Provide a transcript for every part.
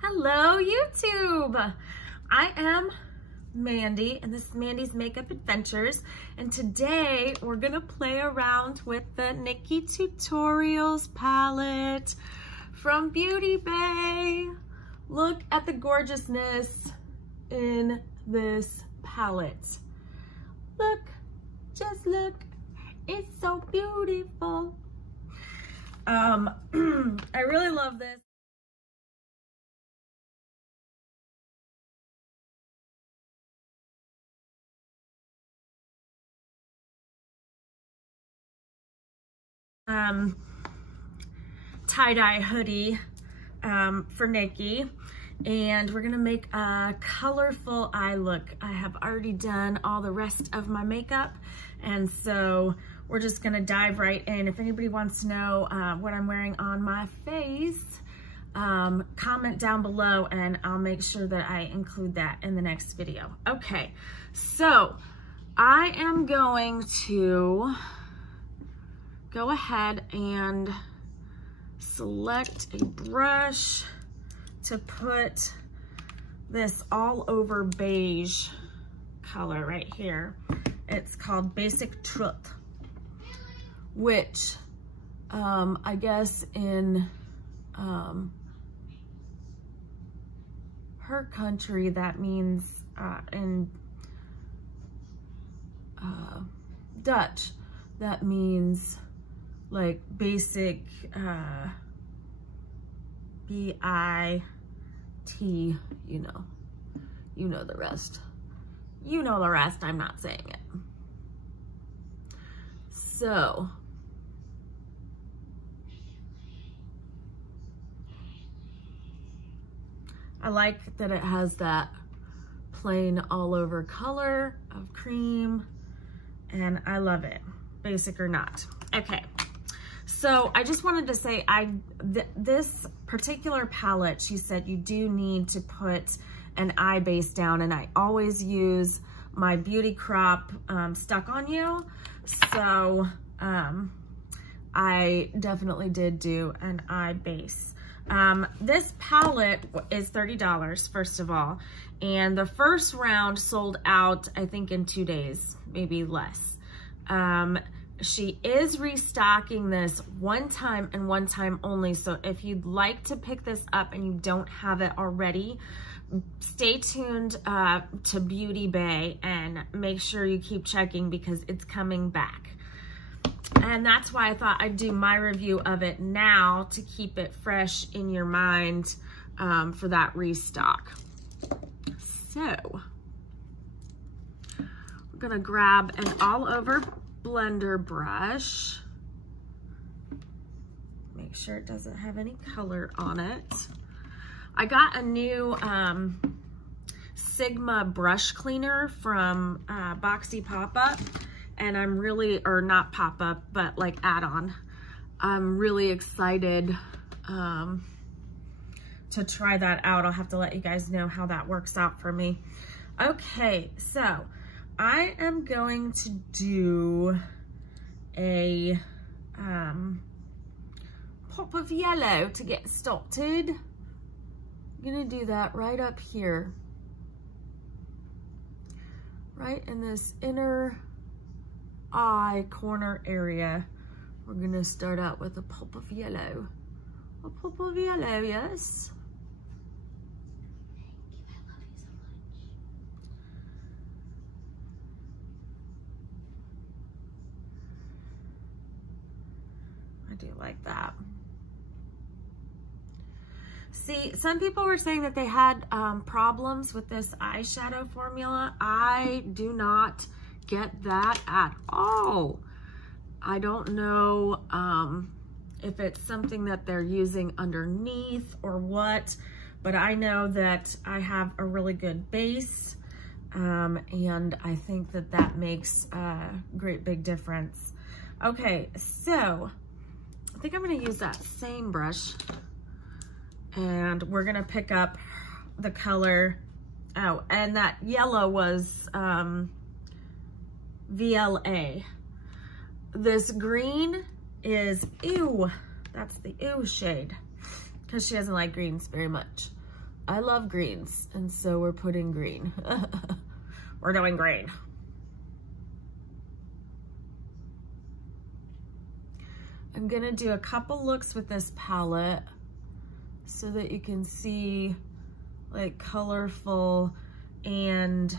Hello, YouTube. I am Mandy, and this is Mandys Makeup Adventures. And today we're gonna play around with the Nikki Tutorials palette from Beauty Bay. Look at the gorgeousness in this palette. Look, just look. It's so beautiful. I really love this. Tie-dye hoodie for Nikki, and we're gonna make a colorful eye look. I have already done all the rest of my makeup, and so we're just gonna dive right in. If anybody wants to know what I'm wearing on my face, comment down below and I'll make sure that I include that in the next video. Okay, so I am going to go ahead and select a brush to put this all over beige color right here. It's called Basic Truth, which I guess in her country that means in Dutch that means like basic, B-I-T, you know the rest. You know the rest, I'm not saying it. So, I like that it has that plain all over color of cream, and I love it, basic or not. Okay. So I just wanted to say, this particular palette, she said you do need to put an eye base down, and I always use my Beauty Crop Stuck On You. So I definitely did do an eye base. This palette is $30, first of all, and the first round sold out, I think, in 2 days, maybe less. She is restocking this one time and one time only. So if you'd like to pick this up and you don't have it already, stay tuned to Beauty Bay and make sure you keep checking because it's coming back. And that's why I thought I'd do my review of it now to keep it fresh in your mind for that restock. So we're gonna grab an all over blender brush. Make sure it doesn't have any color on it. I got a new Sigma brush cleaner from Boxy Pop-Up, and I'm really, or not pop-up, but like add-on. I'm really excited to try that out. I'll have to let you guys know how that works out for me. Okay, so I am going to do a pop of yellow to get started. I'm gonna do that right up here, right in this inner eye corner area. We're gonna start out with a pop of yellow. A pop of yellow, yes. I do like that. See, some people were saying that they had problems with this eyeshadow formula. I do not get that at all. I don't know if it's something that they're using underneath or what, but I know that I have a really good base, and I think that that makes a great big difference. Okay, so I think I'm gonna use that same brush, and we're gonna pick up the color. Oh, and that yellow was VLA. This green is Ew. That's the Ew shade, because she doesn't like greens very much. I love greens, and so we're putting green. We're doing green. I'm gonna do a couple looks with this palette so that you can see like colorful and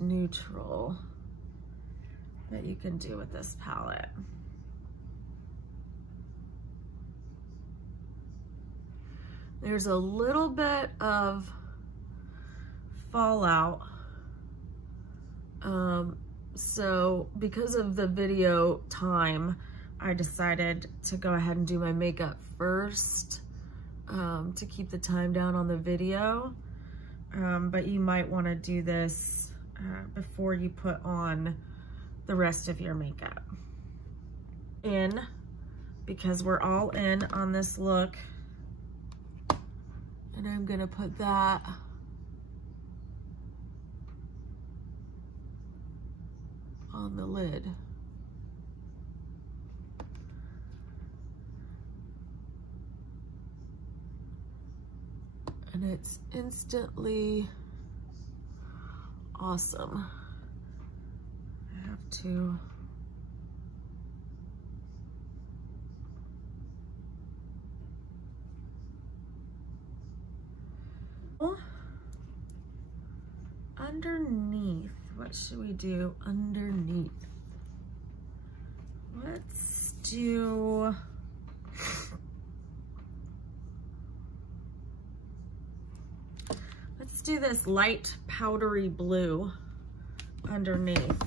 neutral that you can do with this palette. There's a little bit of fallout. So because of the video time, I decided to go ahead and do my makeup first to keep the time down on the video. But you might want to do this before you put on the rest of your makeup. Because we're all in on this look, and I'm gonna put that on the lid. And it's instantly awesome. I have to underneath. What should we do underneath? Let's do this light powdery blue underneath.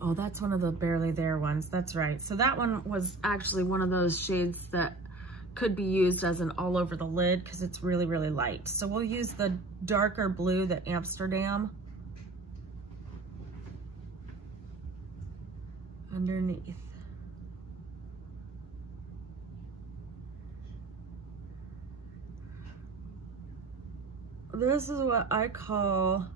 Oh, that's one of the Barely There ones. That's right. So that one was actually one of those shades that could be used as an all over the lid because it's really, really light. So we'll use the darker blue, the Amsterdam, underneath. This is what I call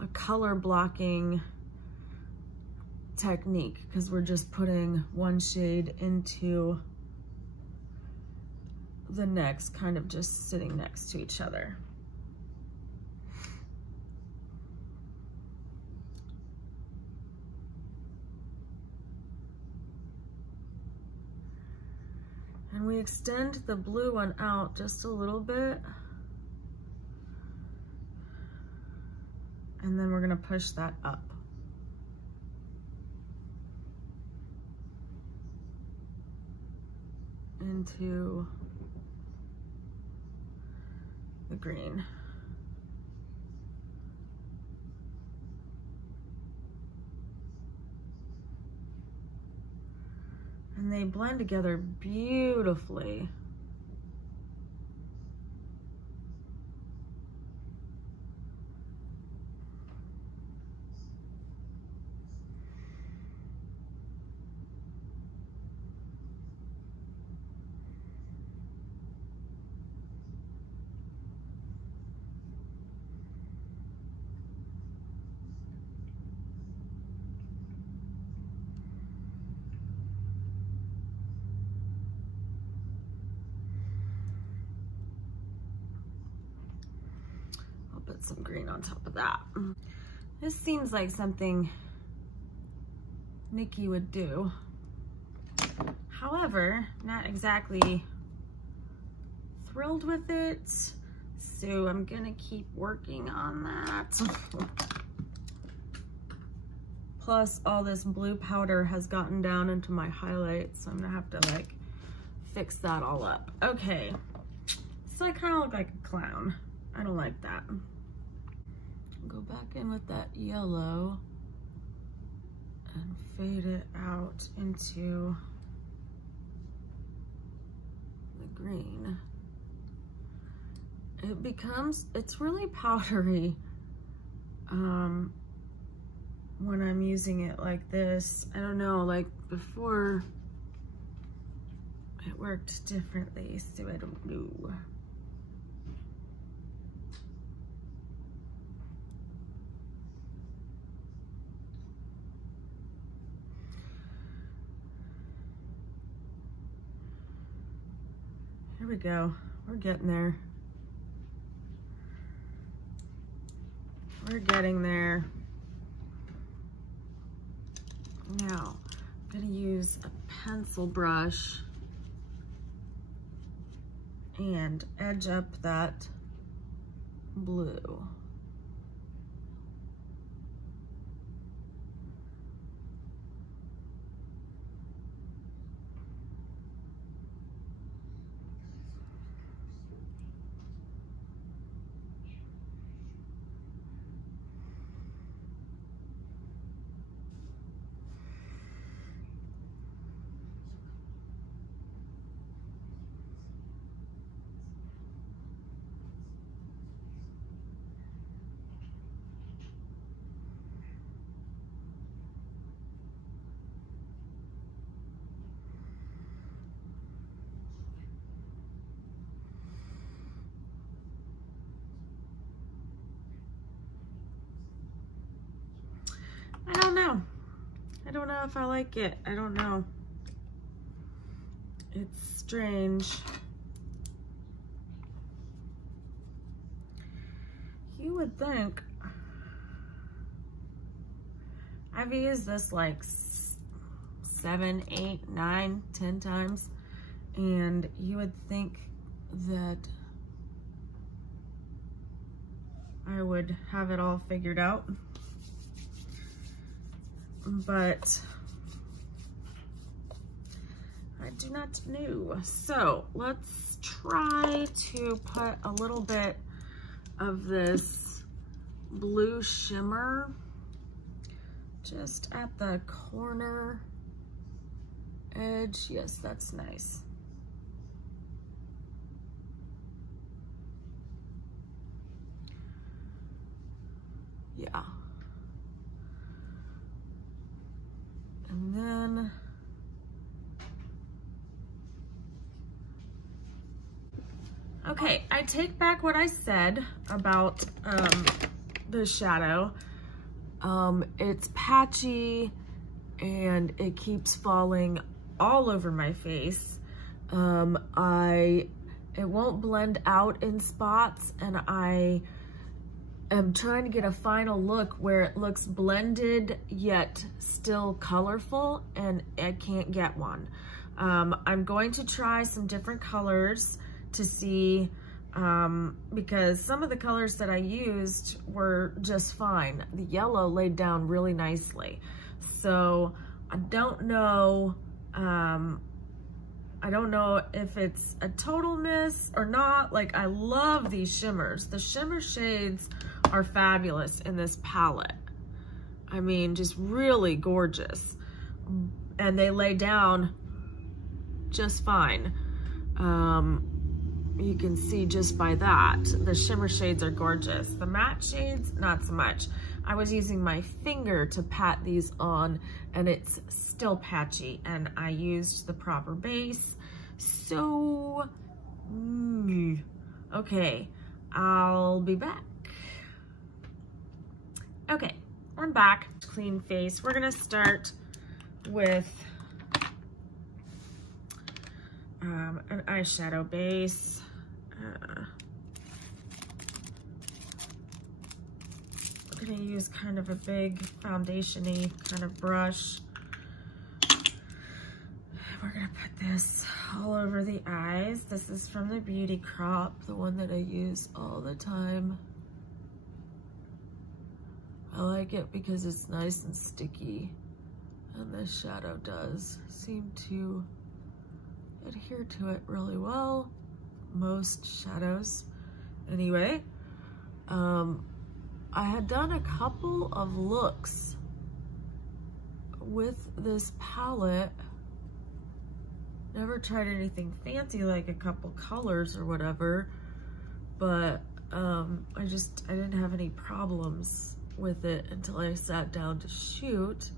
a color blocking technique, because we're just putting one shade into the next, kind of just sitting next to each other. And we extend the blue one out just a little bit. And then we're gonna push that up. Into the green. And they blend together beautifully. Put some green on top of that. This seems like something Nikki would do. However, not exactly thrilled with it. So I'm gonna keep working on that. Plus all this blue powder has gotten down into my highlights. So I'm gonna have to like fix that all up. Okay, so I kind of look like a clown. I don't like that. Go back in with that yellow and fade it out into the green. It's really powdery when I'm using it like this. I don't know, like before it worked differently, so I don't know. Here we go. We're getting there. We're getting there. Now, I'm gonna use a pencil brush and edge up that blue. I don't know. I don't know if I like it. I don't know. It's strange. You would think, I've used this like 7, 8, 9, 10 times, and you would think that I would have it all figured out, but I do not know. So let's try to put a little bit of this blue shimmer just at the corner edge. Yes, that's nice. Yeah. And then okay, I take back what I said about the shadow. It's patchy and it keeps falling all over my face. It won't blend out in spots, and I am trying to get a final look where it looks blended yet still colorful, and I can't get one. I'm going to try some different colors to see, because some of the colors that I used were just fine. The yellow laid down really nicely. So I don't know if it's a total miss or not. Like, I love these shimmers. The shimmer shades are fabulous in this palette. I mean, just really gorgeous. And they lay down just fine. You can see just by that, the shimmer shades are gorgeous. The matte shades, not so much. I was using my finger to pat these on, and it's still patchy, and I used the proper base. So, okay, I'll be back. Okay, I'm back. Clean face. We're gonna start with an eyeshadow base. We're gonna use kind of a big foundation-y kind of brush. We're gonna put this all over the eyes. This is from the Beauty Crop, the one that I use all the time. I like it because it's nice and sticky, and the shadow does seem to adhere to it really well. Most shadows. Anyway, I had done a couple of looks with this palette. Never tried anything fancy like a couple colors or whatever, but I didn't have any problems with it until I sat down to shoot.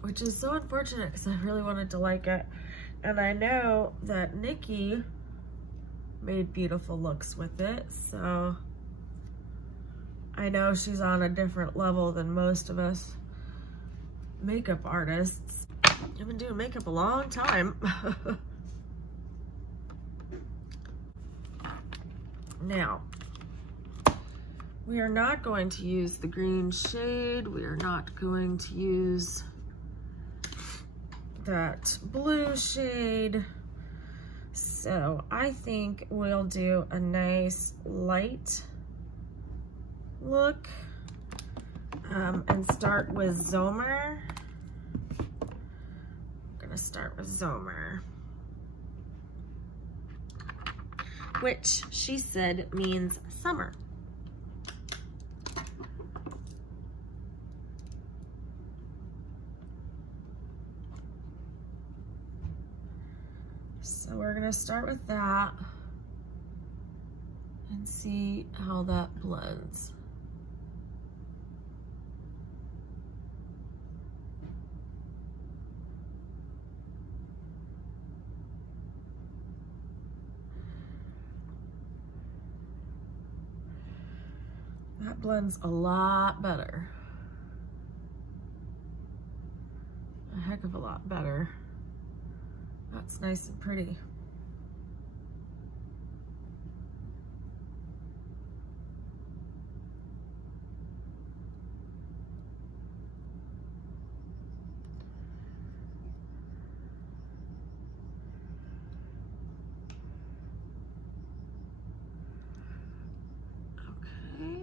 Which is so unfortunate because I really wanted to like it. And I know that Nikki made beautiful looks with it, so I know she's on a different level than most of us makeup artists. I've been doing makeup a long time. Now, we are not going to use the green shade. We are not going to use that blue shade. So I think we'll do a nice light look and start with Zomer. I'm gonna start with Zomer, which she said means summer. So we're gonna start with that and see how that blends. That blends a lot better. A heck of a lot better. That's nice and pretty. Okay.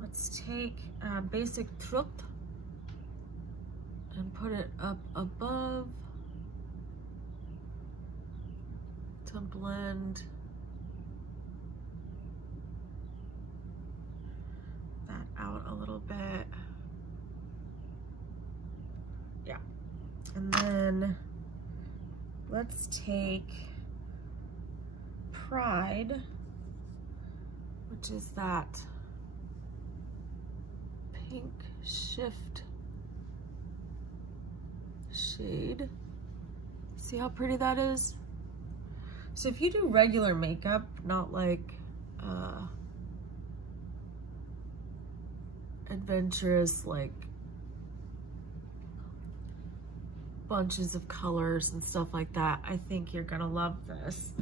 Let's take Basic Truth and put it up above to blend that out a little bit. Yeah. And then let's take Pride, which is that pink shift shade. See how pretty that is? So if you do regular makeup, not like adventurous, like bunches of colors and stuff like that, I think you're gonna love this.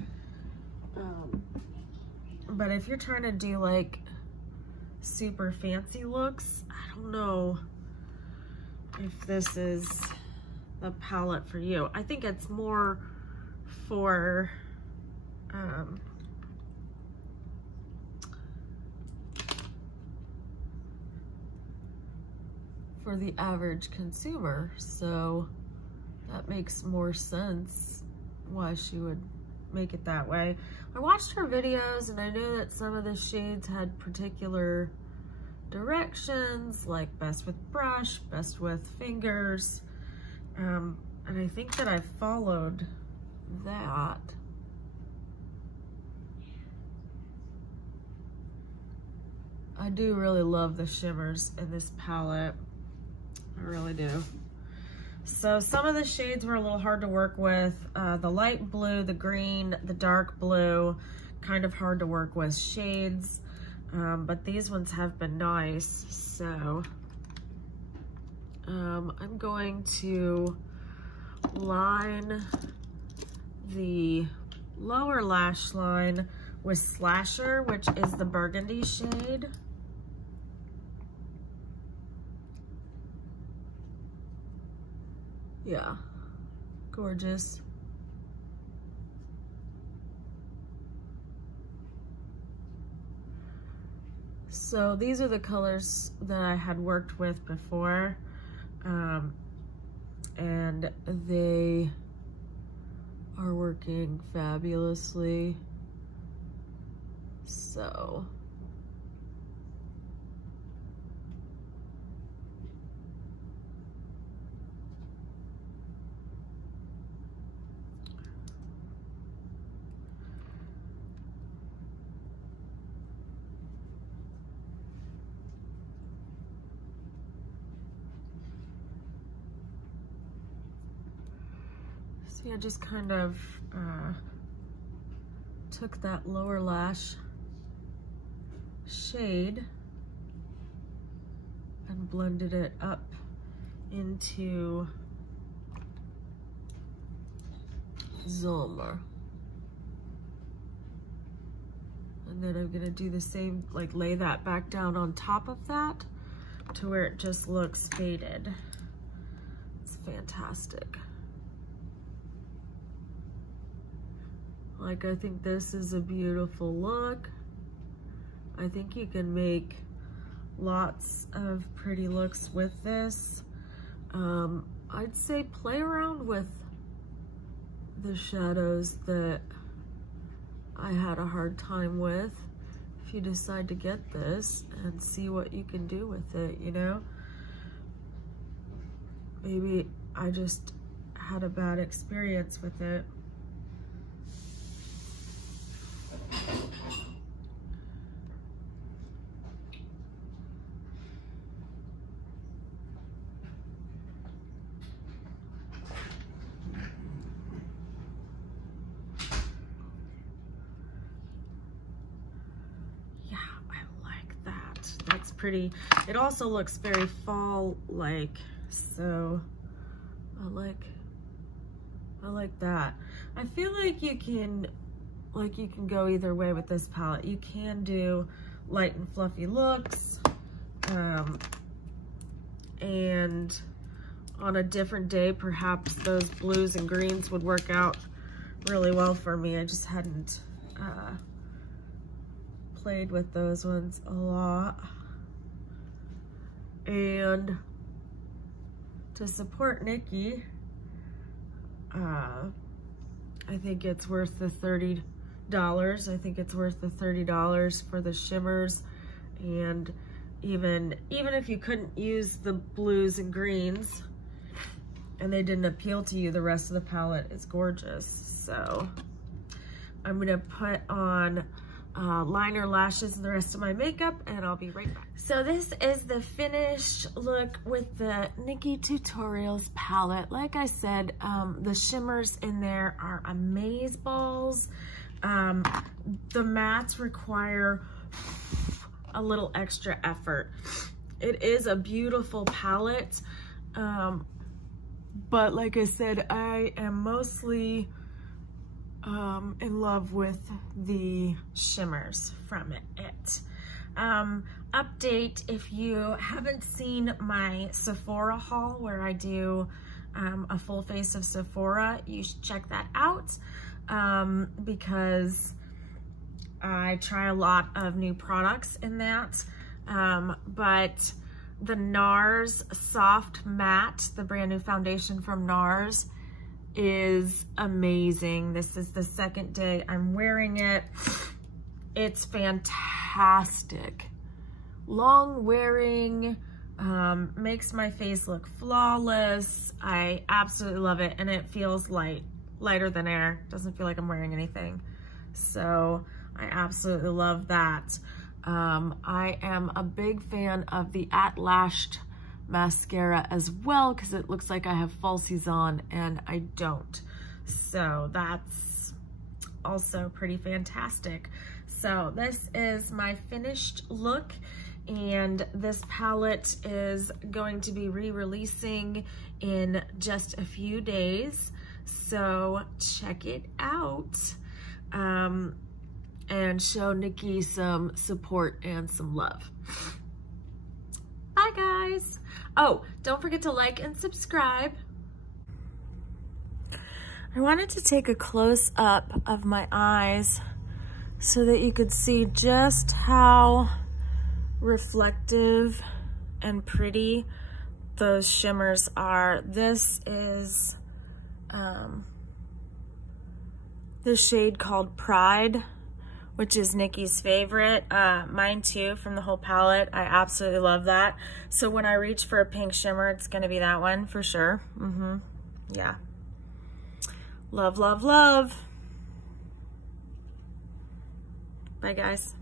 But if you're trying to do like super fancy looks, I don't know if this is the palette for you. I think it's more for the average consumer, so that makes more sense why she would make it that way. I watched her videos and I knew that some of the shades had particular directions, like best with brush, best with fingers, and I think that I followed that. I do really love the shimmers in this palette. I really do. So some of the shades were a little hard to work with. The light blue, the green, the dark blue, kind of hard to work with shades. But these ones have been nice. So I'm going to line the lower lash line with Slasher, which is the burgundy shade. Yeah, gorgeous. So these are the colors that I had worked with before, and they are working fabulously. So See, I just kind of took that lower lash shade and blended it up into Zoomer. And then I'm gonna do the same, like lay that back down on top of that to where it just looks faded. It's fantastic. Like, I think this is a beautiful look. I think you can make lots of pretty looks with this. I'd say play around with the shadows that I had a hard time with if you decide to get this, and see what you can do with it, you know? Maybe I just had a bad experience with it. That's pretty. It also looks very fall-like, so I like that. I feel like you can go either way with this palette. You can do light and fluffy looks, and on a different day, perhaps those blues and greens would work out really well for me. I just hadn't played with those ones a lot. And to support Nikki, I think it's worth the $30. I think it's worth the $30 for the shimmers. And even if you couldn't use the blues and greens and they didn't appeal to you, the rest of the palette is gorgeous. So I'm gonna put on liner, lashes, and the rest of my makeup, and I'll be right back. So this is the finished look with the Nikki Tutorials palette. Like I said, the shimmers in there are amazeballs. The mattes require a little extra effort. It is a beautiful palette, but like I said, I am mostly in love with the shimmers from it. Update, if you haven't seen my Sephora haul where I do a full face of Sephora, you should check that out, because I try a lot of new products in that. But the NARS Soft Matte, the brand new foundation from NARS, is amazing. This is the second day I'm wearing it. It's fantastic. Long wearing, makes my face look flawless. I absolutely love it, and it feels lighter than air. Doesn't feel like I'm wearing anything. So I absolutely love that. I am a big fan of the At Lashed mascara as well, because it looks like I have falsies on and I don't. So that's also pretty fantastic. So this is my finished look, and this palette is going to be re-releasing in just a few days. So check it out, and show Nikki some support and some love. Bye guys. Oh, don't forget to like and subscribe. I wanted to take a close up of my eyes so that you could see just how reflective and pretty those shimmers are. This is the shade called Pride, which is Nikki's favorite, mine too, from the whole palette. I absolutely love that. So when I reach for a pink shimmer, it's gonna be that one for sure. Yeah. Love, love, love. Bye guys.